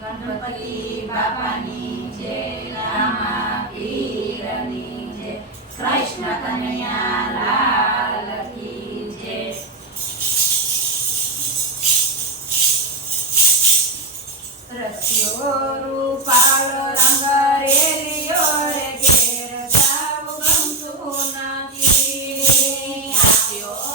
ગણપતિ બાપાની જય રામા પીરની જય કૃષ્ણ કનૈયા લાલ કી જય રસ્યો રૂપાળો રંગ રેલિયો રે ઘેર સાવ ગમતું નથી આપ્યો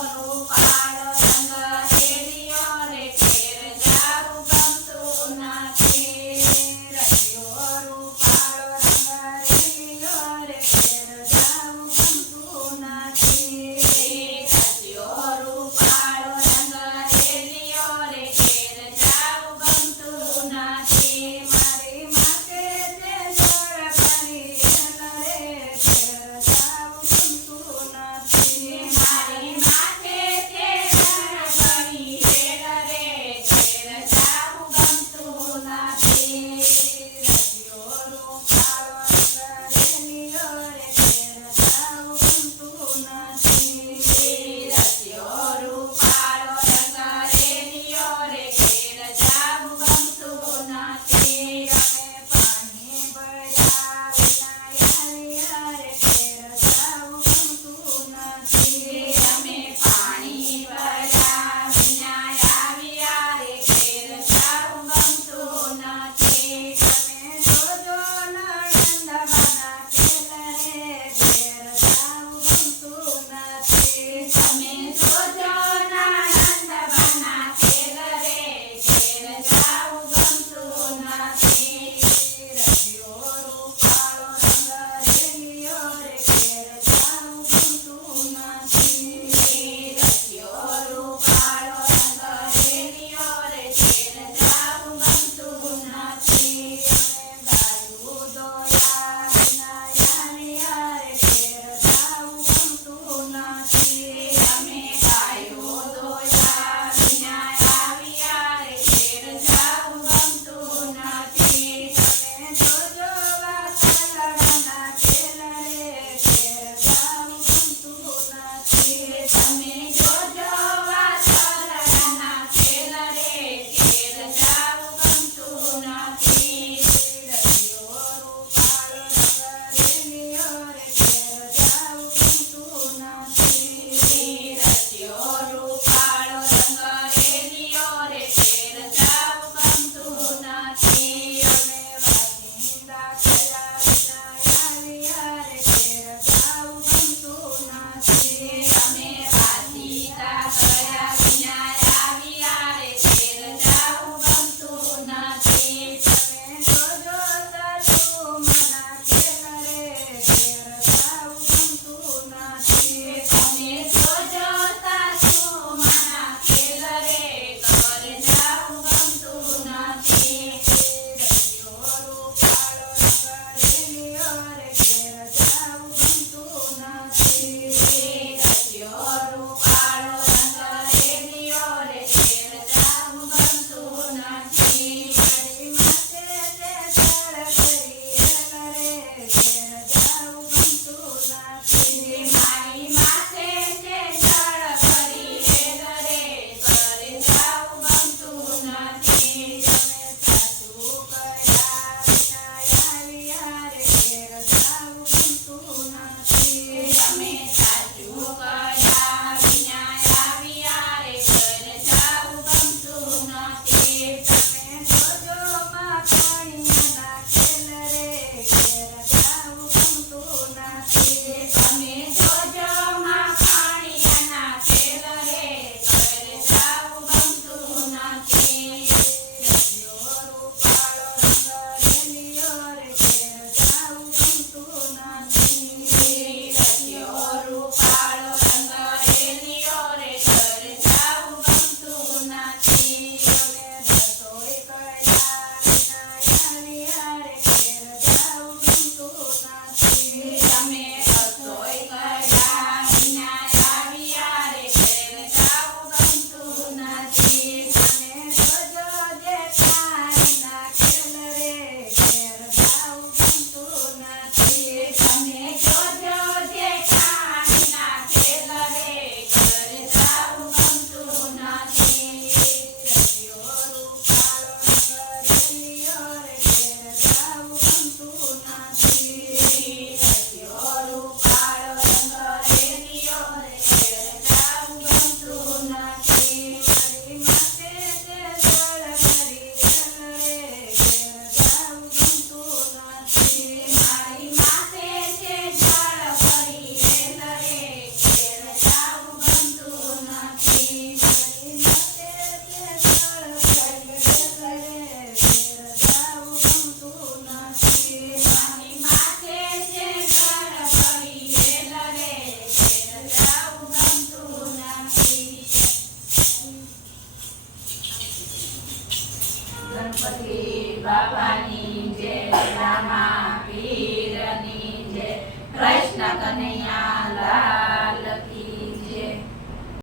ગણપતિ બાબાની જય રામા પીરની જય કૃષ્ણ કનૈયા લા